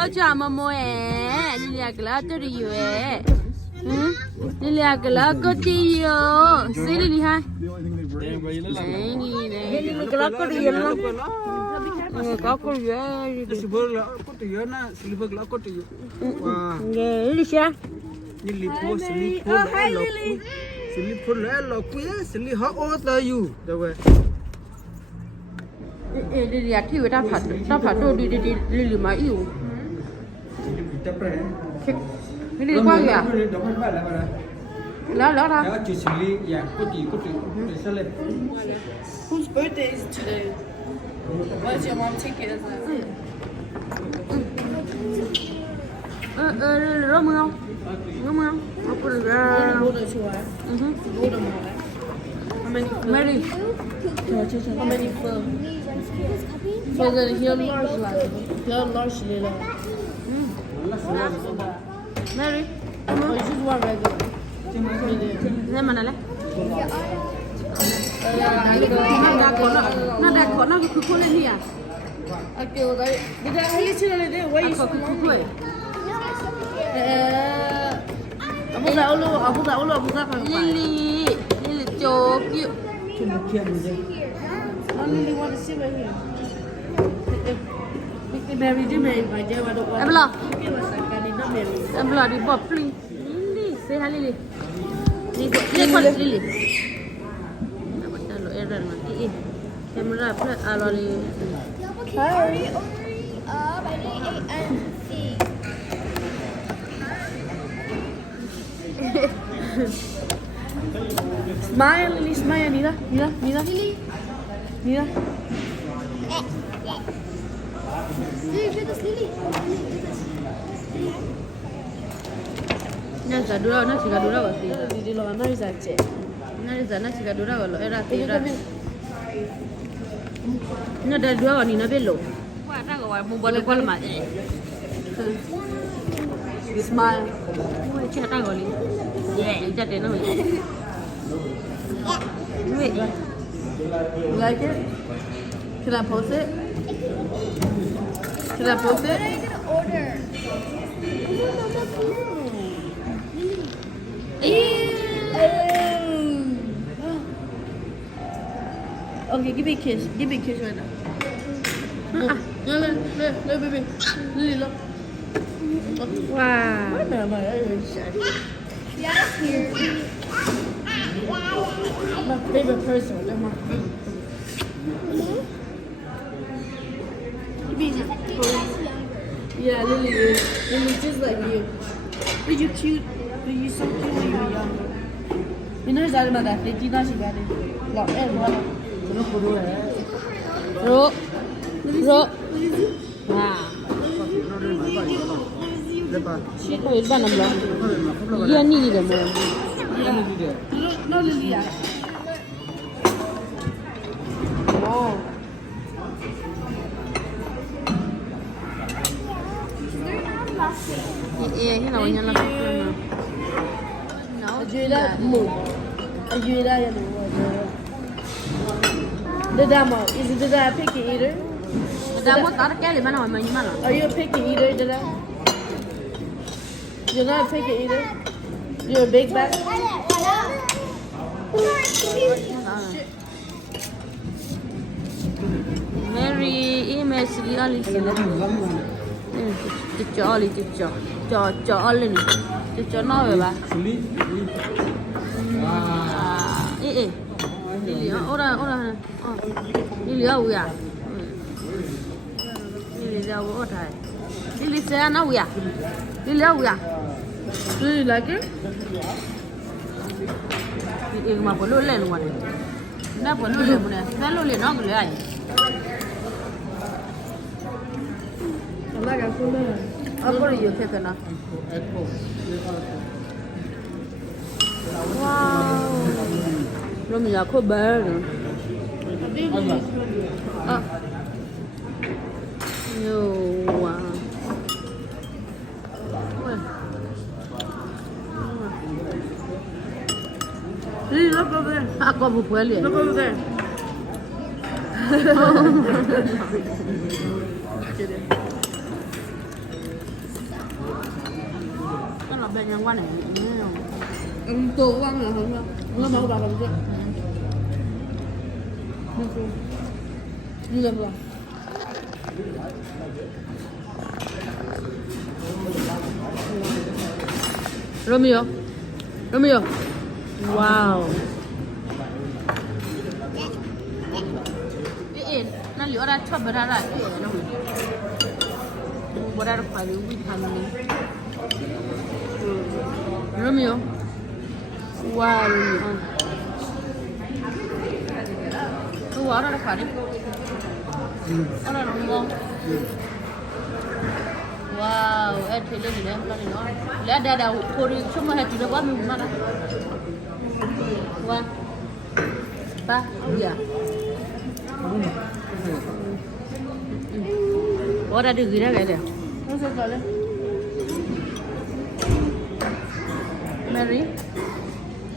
要加么么哎，你俩个啦都是有哎，你俩个啦个的有，谁的厉害？哎你个啦个的有了，个个有。silver lah aku tu ya na silver lah aku tu. Wah. Lili siya. Lili po silver lo ku ya silver ha o ta you. Dawe. Lili ya thiu ta phat do Lili ma yu. Lili qua kìa. Lá ta. Ya chu silver ya ku ti Celin. Whose birthday is today? Why does your mom take it as that? Rớm không? Aku Older to her. Older mom. How many film? Mary. How many film? So then here large like here large little. Mary. Oh, you just want regular. Lên mà này. Nó đặt nó cứ khô lên đi à? Okay, đấy. Đi ra hay chứ này đấy, quay Có cứ khô ấy. Abu da phải. Lili cho kêu. I really want to sit right here. If Mary did marry my dad, I don't want. Em lo. Give us like I did not marry. Em lo đi bỏ please. Lili, say hi Lili. Lili. Eran mati camera pula alori Sorry, by the ANC. Smile, Lily, smile, Nina. Lily. Nina. Lily, do this, Lily. na zadura na sigadura wasi Didi lo ana izache. na sigadura walo era tira na da dua wani na bello wa ta ga wa mu bole kwal ma Smile. wa cha ta ga li ye ja de no wait You like it? Can I post it? Can I post What it? are you gonna order? Okay, give me a kiss. Give me a kiss right now. Look, baby. Lily, look. wow Yes, here. My favorite person. They're my favorite. Yeah, Lily is. Lily just like you. But you cute. But you so cute when you were younger. You know exactly about that. They not she got it. Lock and what? Nó cô đuôi đấy. ro wow Nó lên máy bay. Lên ba. oi ba nam lo ya ni de mo No, Lily. Oh. hina wanya la Ajira mo. Ajira ya no. The damo is it a picky eater? da mo tar ke le mana ma ni mana Are you a picky eater, Dada? You're not a picky eater? You're a big bag? Mary image li ali sila cho ali cho ali ni cho no về ba Lili ora Lili au ya Lili au ora Lili se ana au ya Lili au ya Do you like it? Lili ma polo le no na polo le mo na lo le no le ai I like it. Cool. apor yo ke kana wow lo mi ya ko ba ah yo wow Lily, look over there. ako bu pueli Look over there. bên nhân quan này Tô quăng là không nó mau bà làm chưa như là Romeo wow nó liệu ra chop ra lại nó bữa ra phải lưu bị thành Romeo wow nó quá ra phải đi nó là ngon wow em thấy lên này nó lẽ đa đầu thôi đi chúng mà hết thì nó quá mình mà đó wow ta dạ quá ra được gì đó cái này nó sẽ phải lên Mary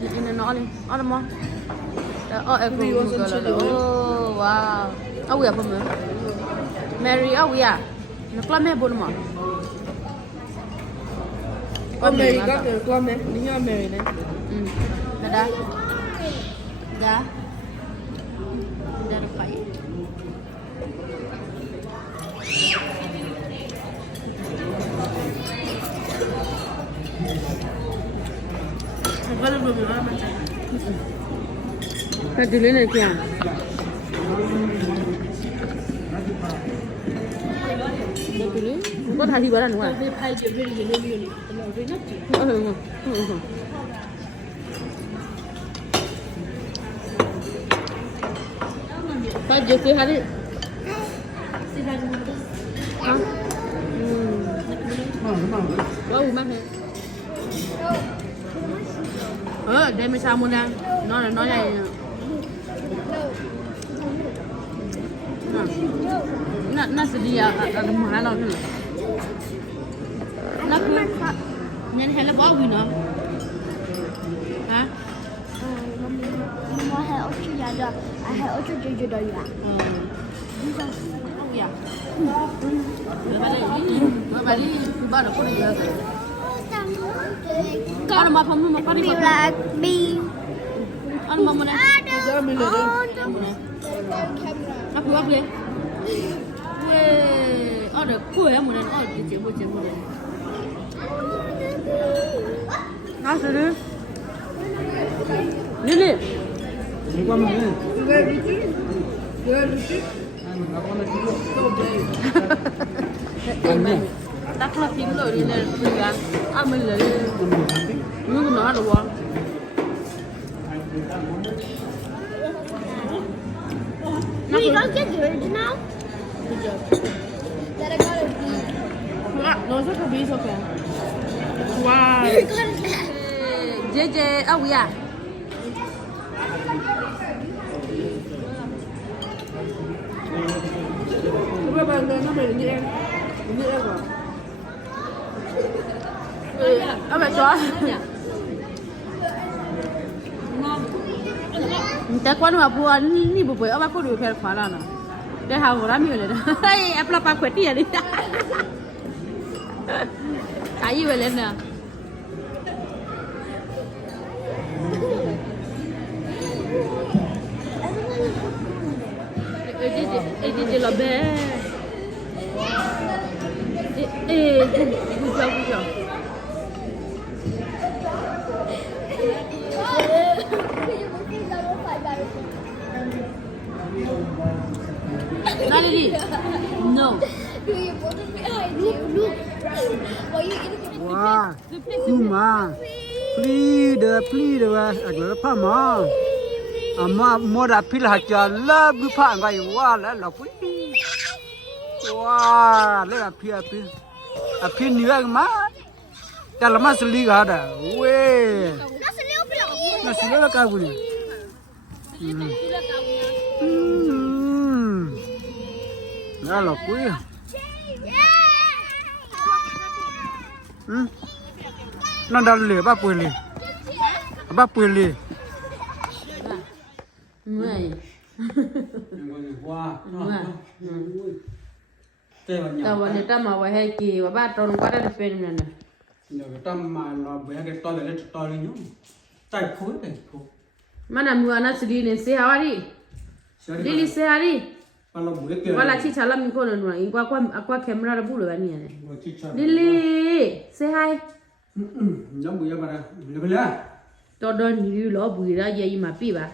in nó đi ăn mà em cũng oh wow áo quần không Mary áo quần nó làm mẹ bốn mà con mày con mày đi nhau mày này đã đã được phải có được được rồi mà cái gì này kìa có thay thì bảo là đúng không? thay chuyện về gì nên nhiều là về nhất chỉ có gì thì hay đi có uống mát đây mới sao mua đang nó này nó sẽ đi ở một hai lần nữa nó cứ nhân hay là bỏ gì nữa hả Mua hay ở chỗ nhà đó, hay ở chỗ chơi đó vậy. không vậy bà đi bà được có gì rồi con mà không mà có đi Bi là bi. ăn mà mình giờ mình lấy đây nó cứ ấp lên ở được cuối á mình ở cái chuyện này nó sẽ đi Lily đi qua mình về đi chứ em này tắt là phím rồi đi lên mình ăn mình lấy nước nó được không We don't get the original. That I got a B. nó rất là bí sao kìa wow dê ốc à các bạn nó mày như em rồi ốc bạn chóแต่คนว่าบัวนี่บ่เปิดเอามาก็ดูแพรขวาแล้วนะได้หาหัวร้านอยู่เลยนะเฮ้ยแอปละปลาขวดเตี้ยนี่ขายอยู่เลยนะเจละเบ้กูจ้าNalili, no. Look. Why you eating? wow mà please à cái pha mà mua đã phi là chờ là bị pha ngay wow là quý wow là phi nhiều mà chả là mà xử lý cả đó quê nó xử lý là cái gì đó là quý nó đang lì ba quỳ lì người taoวันนี้ตั้งมาไว้ให้กี่ว่าบ้านตรงก็ได้เป็นนั่นน่ะ nhờ cái tâm mà nó với cái to này to lên nhú chạy phối này phối Mana mua na sili ne se hawari. Lili se hari. mà nó buổi tiệc Wala chicha la mikono nuna ingwa kwa camera ra bulu bani ya. chicha Lili say hi. giống buổi giờ mà được chưa Todo ni lo buira ye ima piba.